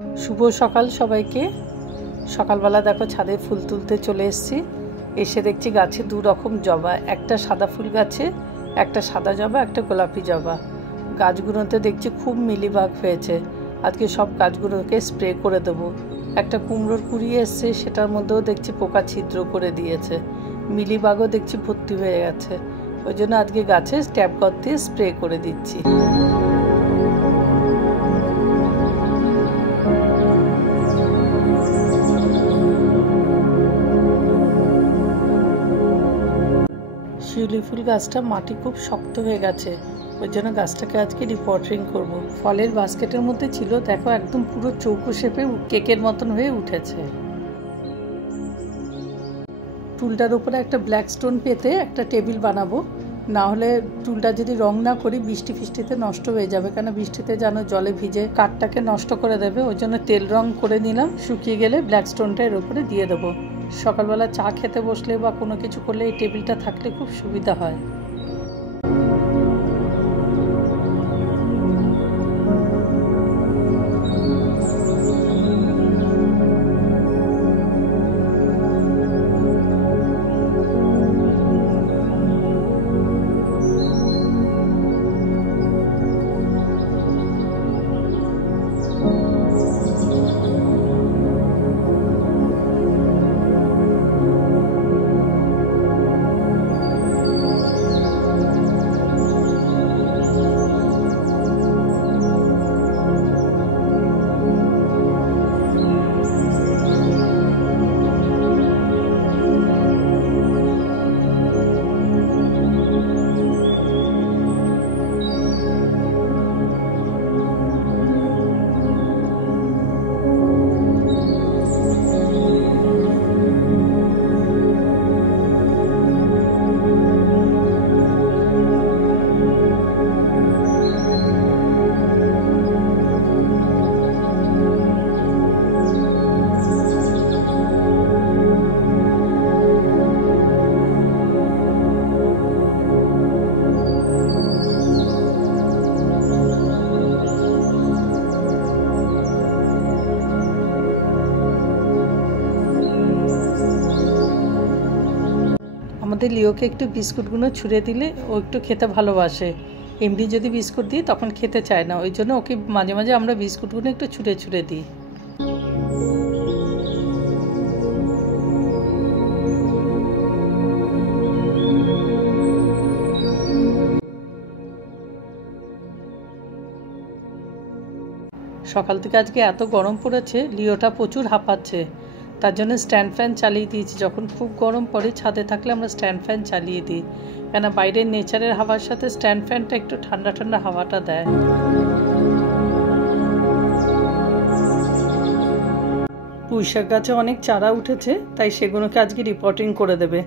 শুভ সকাল সবাইকে। সকালবেলা দেখো ছাদে ফুল তুলতে চলে এসেছি। এসে দেখছি গাছে দু রকম জবা, একটা সাদা ফুল গাছে, একটা সাদা জবা, একটা গোলাপি জবা। গাছগুলোতে দেখছি খুব মিলিবাগ হয়েছে। আজকে সব গাছগুলোকে স্প্রে করে দেবো। একটা কুমড়োর কুড়ি এসছে, সেটার মধ্যেও দেখছি পোকা ছিদ্র করে দিয়েছে। মিলিবাগও দেখছি ভর্তি হয়ে গেছে। ওই জন্য আজকে গাছে ট্যাপ কল দিয়ে স্প্রে করে দিচ্ছি। শিউলি ফুল গাছটা মাটি খুব শক্ত হয়ে গেছে, ওই জন্য গাছটাকে আজকে রিপোর্টিং করব। ফলের বাস্কেটের মধ্যে ছিল, দেখো একদম পুরো চৌকো শেপে কেকের মতন হয়ে উঠেছে। টুলটার উপরে একটা ব্ল্যাক স্টোন পেতে একটা টেবিল বানাবো, না হলে টুলটা যদি রং না করি বৃষ্টি ফিষ্টিতে নষ্ট হয়ে যাবে, কেন বৃষ্টিতে যেন জলে ভিজে কাঠটাকে নষ্ট করে দেবে। ওই জন্য তেল রং করে নিলাম, শুকিয়ে গেলে ব্ল্যাক স্টোনটা এর উপরে দিয়ে দেবো। সকালবেলা চা খেতে বসলে বা কোনো কিছু করলে এই টেবিলটা থাকলে খুব সুবিধা হয়। আমাদের লিওকে একটু বিস্কুটগুলো ছুঁড়ে দিলে ও একটু খেতে ভালোবাসে। এমনি যদি বিস্কুট দিই তখন খেতে চায় না, ওই জন্য ওকে মাঝে মাঝে আমরা বিস্কুটগুলো একটু ছুঁড়ে ছুঁড়ে দিই। সকাল থেকে আজকে এত গরম পড়েছে, লিওটা প্রচুর হাঁপাচ্ছে। তার জন্য স্ট্যান্ড ফ্যান চালিয়ে দিয়েছি। যখন খুব গরম পড়ে ছাদে থাকলে আমরা স্ট্যান্ড ফ্যান চালিয়ে দিই, কেন বাইরের নেচারের হাওয়ার সাথে স্ট্যান্ড ফ্যানটা একটু ঠান্ডা ঠান্ডা হাওয়াটা দেয়। পুঁইশাক গাছে অনেক চারা উঠেছে, তাই সেগুলোকে আজকে রিপোর্টিং করে দেবে।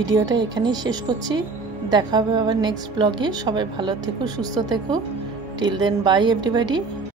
ভিডিওটা এখানেই শেষ করছি। দেখা হবে আবার নেক্সট ব্লগে। সবাই ভালো থেকো, সুস্থ থেকো। Till then bye everybody.